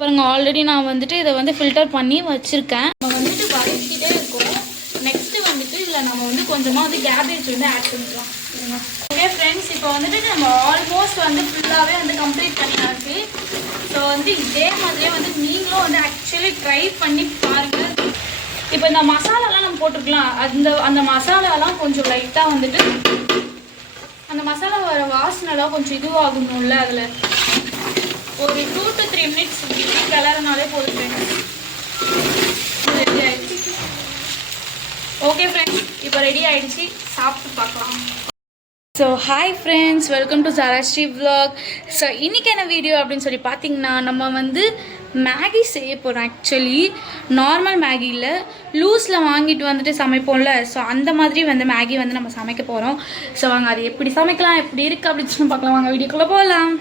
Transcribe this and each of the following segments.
பாருங்க ஆல்ரெடி நான் வந்துட்டு இதை வந்து ஃபில்டர் பண்ணி வச்சுருக்கேன். நம்ம வந்துட்டு வதக்கிட்டே இருக்கோம். நெக்ஸ்ட்டு வந்துட்டு இதில் நம்ம வந்து கொஞ்சமாக வந்து கேபேஜ் வந்து ஆட் பண்ணிக்கலாம். ஓகே ஃப்ரெண்ட்ஸ், இப்போ வந்துட்டு நம்ம ஆல்மோஸ்ட் வந்து ஃபுல்லாகவே வந்து கம்ப்ளீட் பண்ணியாச்சு. ஸோ வந்து இதே மாதிரியே வந்து நீங்களும் வந்து ஆக்சுவலி ட்ரை பண்ணி பாருங்கள். இப்போ இந்த மசாலாலாம் நம்ம போட்டுக்கலாம். அந்த மசாலாலாம் கொஞ்சம் லைட்டாக வந்துட்டு அந்த மசாலா வர வாசனைலாம் கொஞ்சம் இதுவாகணும்ல. அதில் ஒரு 2 to 3 minutes கிளறினாலே போதும். ரெடி ஆயிடுச்சு. ஓகே ஃப்ரெண்ட்ஸ், இப்போ ரெடி ஆகிடுச்சு, சாப்பிட்டு பார்க்கலாம். So hi friends, welcome to Saarasri vlog. So இன்றைக்கி என்ன வீடியோ அப்படின்னு சொல்லி பார்த்தீங்கன்னா, நம்ம வந்து மேகி செய்ய போகிறோம். ஆக்சுவலி நார்மல் மேகியில் லூஸில் வாங்கிட்டு வந்துட்டு சமைப்போம்ல, ஸோ அந்த மாதிரி வந்து மேகி வந்து நம்ம சமைக்க போகிறோம். ஸோ வாங்க அது எப்படி சமைக்கலாம், எப்படி இருக்குது அப்படின்னு சொல்லி பார்க்கலாம். வாங்க வீடியோக்குள்ளே போகலாம்.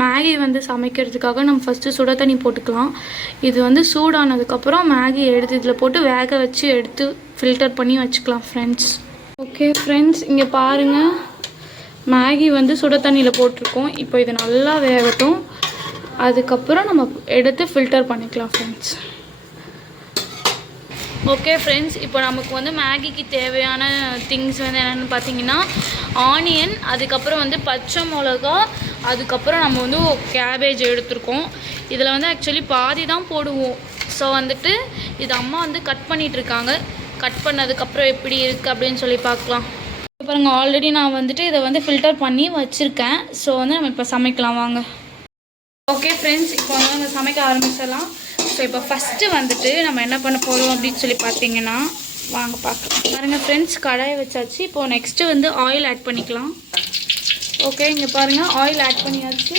மேகி வந்து சமைக்கிறதுக்காக நம்ம ஃபஸ்ட்டு சுட தண்ணி போட்டுக்கலாம். இது வந்து சூடானதுக்கப்புறம் மேகி எடுத்து இதில் போட்டு வேக வச்சு எடுத்து ஃபில்டர் பண்ணி வச்சுக்கலாம் ஃப்ரெண்ட்ஸ். ஓகே ஃப்ரெண்ட்ஸ், இங்கே பாருங்கள், மேகி வந்து சுட தண்ணியில் போட்டிருக்கோம். இப்போ இது நல்லா வேகட்டும், அதுக்கப்புறம் நம்ம எடுத்து ஃபில்டர் பண்ணிக்கலாம் ஃப்ரெண்ட்ஸ். ஓகே ஃப்ரெண்ட்ஸ், இப்போ நமக்கு வந்து மேகிக்கு தேவையான திங்ஸ் வந்து என்னென்னு பார்த்தீங்கன்னா, ஆனியன், அதுக்கப்புறம் வந்து பச்சை மிளகா, அதுக்கப்புறம் நம்ம வந்து கேபேஜ் எடுத்துருக்கோம். இதில் வந்து ஆக்சுவலி பாதி தான் போடுவோம். ஸோ வந்துட்டு இது அம்மா வந்து கட் பண்ணிகிட்ருக்காங்க. கட் பண்ணதுக்கப்புறம் எப்படி இருக்குது அப்படின்னு சொல்லி பார்க்கலாம். பாருங்கள் ஆல்ரெடி நான் வந்துட்டு இதை வந்து ஃபில்டர் பண்ணி வச்சுருக்கேன். ஸோ வந்து நம்ம இப்போ சமைக்கலாம் வாங்க. ஓகே ஃப்ரெண்ட்ஸ், இப்போ வந்து நம்ம சமைக்க ஆரம்பிச்சிடலாம். ஸோ இப்போ ஃபஸ்ட்டு வந்துட்டு நம்ம என்ன பண்ண போகிறோம் அப்படின்னு சொல்லி பார்த்தீங்கன்னா, வாங்க பார்க்கலாம். பாருங்கள் ஃப்ரெண்ட்ஸ், கடாயை வச்சாச்சு. இப்போது நெக்ஸ்ட்டு வந்து ஆயில் ஆட் பண்ணிக்கலாம். ஓகே, இங்கே பாருங்கள் ஆயில் ஆட் பண்ணியாச்சு.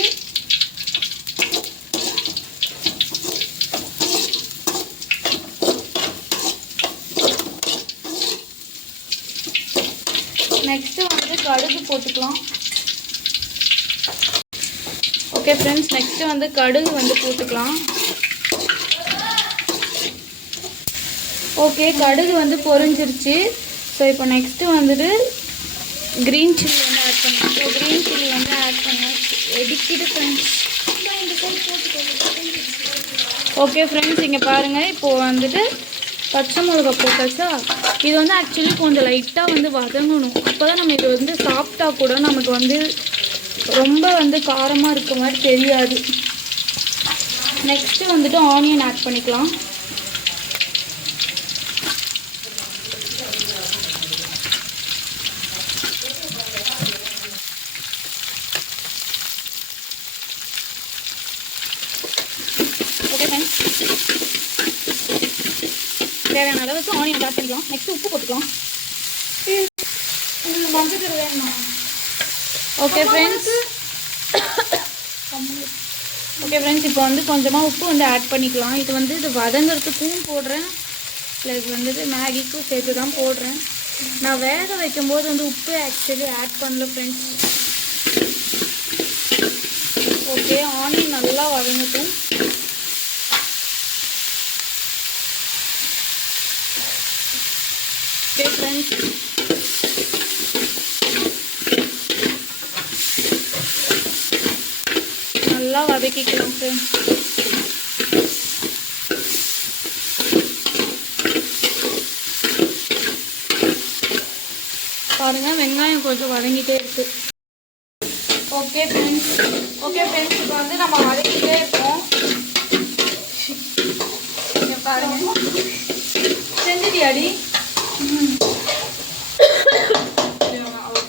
நெக்ஸ்ட்டு வந்து கடுகு போட்டுக்கலாம். ஓகே ஃப்ரெண்ட்ஸ், நெக்ஸ்ட்டு வந்து கடுகு வந்து போட்டுக்கலாம். ஓகே, கடுகு வந்து பொரிஞ்சிருச்சு. ஸோ இப்போ நெக்ஸ்ட்டு வந்துட்டு க்ரீன் சில்லி வந்து ஆட் பண்ணலாம். ஸோ க்ரீன் சில்லி வந்து ஆட் பண்ணாச்சு. எடிக்கிட்டு ஃப்ரெண்ட்ஸ். ஓகே ஃப்ரெண்ட்ஸ், இங்கே பாருங்கள், இப்போது வந்துட்டு பச்சை மிளகா போட்டாச்சா. இது வந்து ஆக்சுவலி கொஞ்சம் லைட்டாக வந்து வதங்கணும். அப்போ தான் நம்ம இது வந்து சாப்பிட்டா கூட நமக்கு வந்து ரொம்ப வந்து காரமாக இருக்க மாதிரி தெரியாது. நெக்ஸ்ட்டு வந்துட்டு ஆனியன் ஆட் பண்ணிக்கலாம். ஓகே ஃப்ரெண்ட்ஸ், தேவையான அளவுக்கு ஆனியன் ஆட் பண்ணிக்கலாம். நெக்ஸ்ட்டு உப்பு போட்டுக்கலாம். மஞ்சள் வேணுமா? ஓகே ஃப்ரெண்ட்ஸ், இப்போ வந்து கொஞ்சமாக உப்பு வந்து ஆட் பண்ணிக்கலாம். இது வந்து இது வதங்கிறதுக்கும் போடுறேன், ப்ளஸ் வந்துட்டு மேகிக்கும் சேர்த்து தான் போடுறேன். நான் வேக வைக்கும்போது வந்து உப்பு ஆக்சுவலி ஆட் பண்ணல ஃப்ரெண்ட்ஸ். ஓகே, ஆனியன் நல்லா வதங்கட்டும். ஓகே ஃப்ரெண்ட்ஸ், நல்லா வதக்கிக்கலாம் ஃப்ரெண்ட்ஸ். பாருங்கள், வெங்காயம் கொஞ்சம் வதங்கிட்டே இருக்குது. ஓகே ஃப்ரெண்ட்ஸ், இப்போ வந்து நம்ம வதக்கிட்டே இருக்கோம். இங்கே பாருங்கள், செஞ்சுட்டியாடி?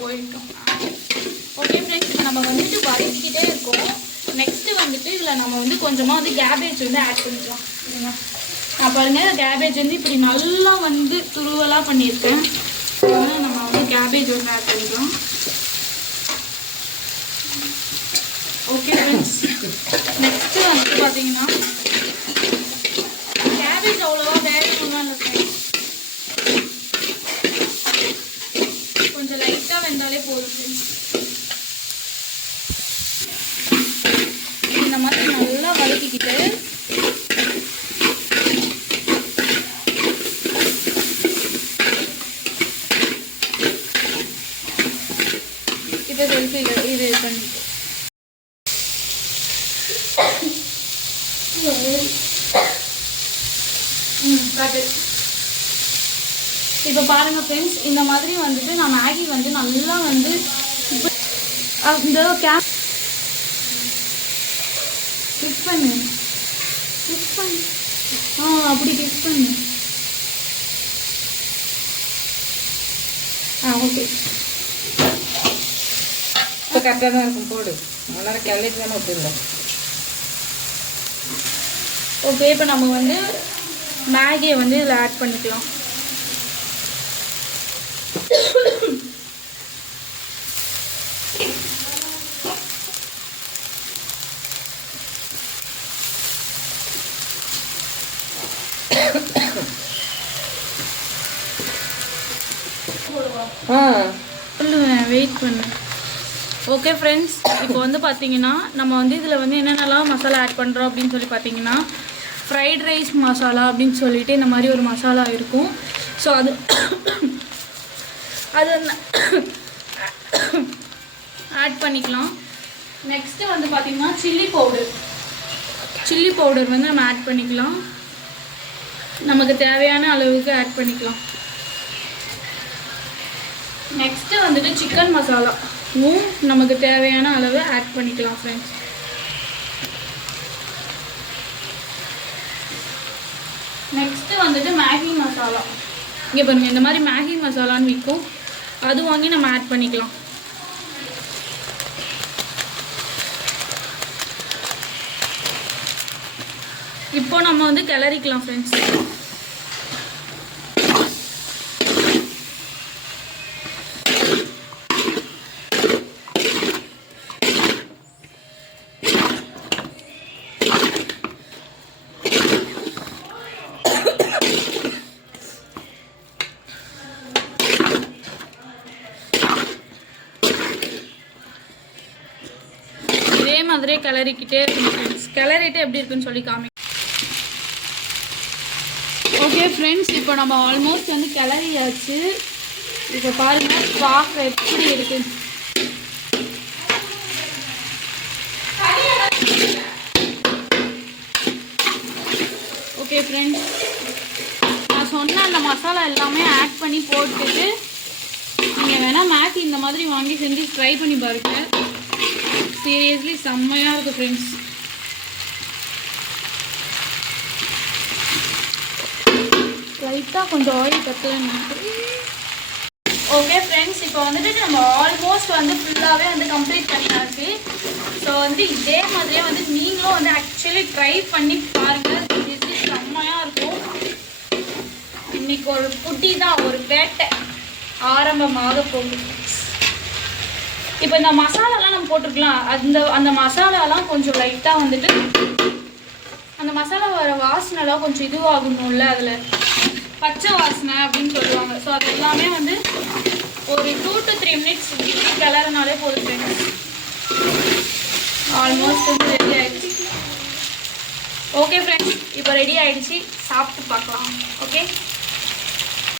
போயிட்டோம். ஓகே ஃப்ரெண்ட்ஸ், நம்ம வந்துட்டு வதக்கிட்டே இருக்கோம். நெக்ஸ்ட்டு வந்துட்டு இதில் நம்ம வந்து கொஞ்சமாக வந்து கேபேஜ் வந்து ஆட் பண்ணிக்கலாம். நான் பாருங்கள், கேபேஜ் வந்து இப்படி நல்லா வந்து துருவலாக பண்ணியிருக்கேன். நம்ம வந்து கேபேஜ் வந்து ஆட் பண்ணிக்கலாம். ஓகே ஃப்ரெண்ட்ஸ், நெக்ஸ்ட்டு வந்துட்டு பார்த்தீங்கன்னா, கேபேஜ் அவ்வளோவா வேகணும்னா இல்லை ஃப்ரெண்ட்ஸ், கொஞ்சம் லைட்டாக வெந்தாலே போதும் ஃப்ரெண்ட்ஸ். இந்த மாதிரி நல்லா வதக்கிக்கிட்டு இதை செல்ஃபி இது பண்ணிட்டு இப்போ பாருங்கள் ஃப்ரெண்ட்ஸ், இந்த மாதிரி வந்துட்டு நான் மேகி வந்து நல்லா வந்து இந்த கிளிக் பண்ணு அப்படி கிளிக் பண்ணு. ஓகே, இப்போ கரெக்டாக தான் இருக்கும். போடு, நல்லா கிளறிட்டு தானே விட்டுருந்தோம். ஓகே, இப்போ நம்ம வந்து மேகியை வந்து இதில் ஆட் பண்ணிக்கலாம். சொல்லுவேன், வெயிட் பண்ணு. ஓகே ஃப்ரெண்ட்ஸ், இப்போ வந்து பார்த்தீங்கன்னா நம்ம வந்து இதில் வந்து என்னென்னலாம் மசாலா ஆட் பண்ணுறோம் அப்படின்னு சொல்லி பார்த்தீங்கன்னா, ஃப்ரைட் ரைஸ் மசாலா அப்படின்னு சொல்லிட்டு இந்த மாதிரி ஒரு மசாலா இருக்கும். ஸோ அது ஆட் பண்ணிக்கலாம். நெக்ஸ்ட்டு வந்து பார்த்திங்கன்னா சில்லி பவுடர் வந்து நம்ம ஆட் பண்ணிக்கலாம். நமக்கு தேவையான அளவுக்கு ஆட் பண்ணிக்கலாம். நெக்ஸ்ட்டு வந்துட்டு சிக்கன் மசாலாவும் நமக்கு தேவையான அளவு ஆட் பண்ணிக்கலாம் ஃப்ரெண்ட்ஸ். நெக்ஸ்ட்டு வந்துட்டு மேகி மசாலா. இங்கே பாருங்கள், இந்த மாதிரி மேகி மசாலான்னு விற்கும், அது வாங்கி நம்ம ஆட் பண்ணிக்கலாம். இப்போ நம்ம வந்து கிளறிக்கலாம் ஃப்ரெண்ட்ஸ். இதே மாதிரியே கிளறிக்கிட்டே இருக்கணும் ஃப்ரெண்ட்ஸ். கிளறிட்டு எப்படி இருக்குன்னு சொல்லி காமி. ஓகே ஃப்ரெண்ட்ஸ், இப்போ நம்ம ஆல்மோஸ்ட் வந்து கிளறியாச்சு. இப்போ பாருங்கள், பார்க்க எப்படி இருக்கு. ஓகே ஃப்ரெண்ட்ஸ், நான் சொன்ன அந்த மசாலா எல்லாமே ஆட் பண்ணி போட்டுட்டு நீங்கள் வேணால் மேகி இந்த மாதிரி வாங்கி செஞ்சு ட்ரை பண்ணி பாருங்கள். சீரியஸ்லி செம்மையாக இருக்குது ஃப்ரெண்ட்ஸ். லைட்டாக கொஞ்சம் ஆயில் கட்டலன்னு. ஓகே ஃப்ரெண்ட்ஸ், இப்போ வந்துட்டு நம்ம ஆல்மோஸ்ட் வந்து ஃபுல்லாகவே வந்து கம்ப்ளீட் பண்ணியாச்சு. ஸோ வந்து இதே மாதிரியே வந்து நீங்களும் வந்து ஆக்சுவலி ட்ரை பண்ணி பாருங்கள். சீரியஸ்லி செம்மையாக இருக்கும். இன்னைக்கு ஒரு குட்டி தான், ஒரு வேட்டை ஆரம்பமாக போகுது. இப்போ இந்த மசாலாலாம் நம்ம போட்டிருக்கலாம். அந்த மசாலாலாம் கொஞ்சம் லைட்டாக வந்துட்டு அந்த மசாலா வர வாசனைலாம் கொஞ்சம் இதுவாகணும்ல, அதில் பச்சை வாசனை அப்படின்னு சொல்லுவாங்க. ஸோ அது எல்லாமே வந்து ஒரு 2 to 3 minutes கிளறினாலே போதும் ஃப்ரெண்ட்ஸ். ஆல்மோஸ்ட் வந்து ரெடி ஆகிடுச்சு. ஓகே ஃப்ரெண்ட்ஸ், இப்போ ரெடி ஆகிடுச்சு, சாப்பிட்டு பார்க்கலாம். ஓகே.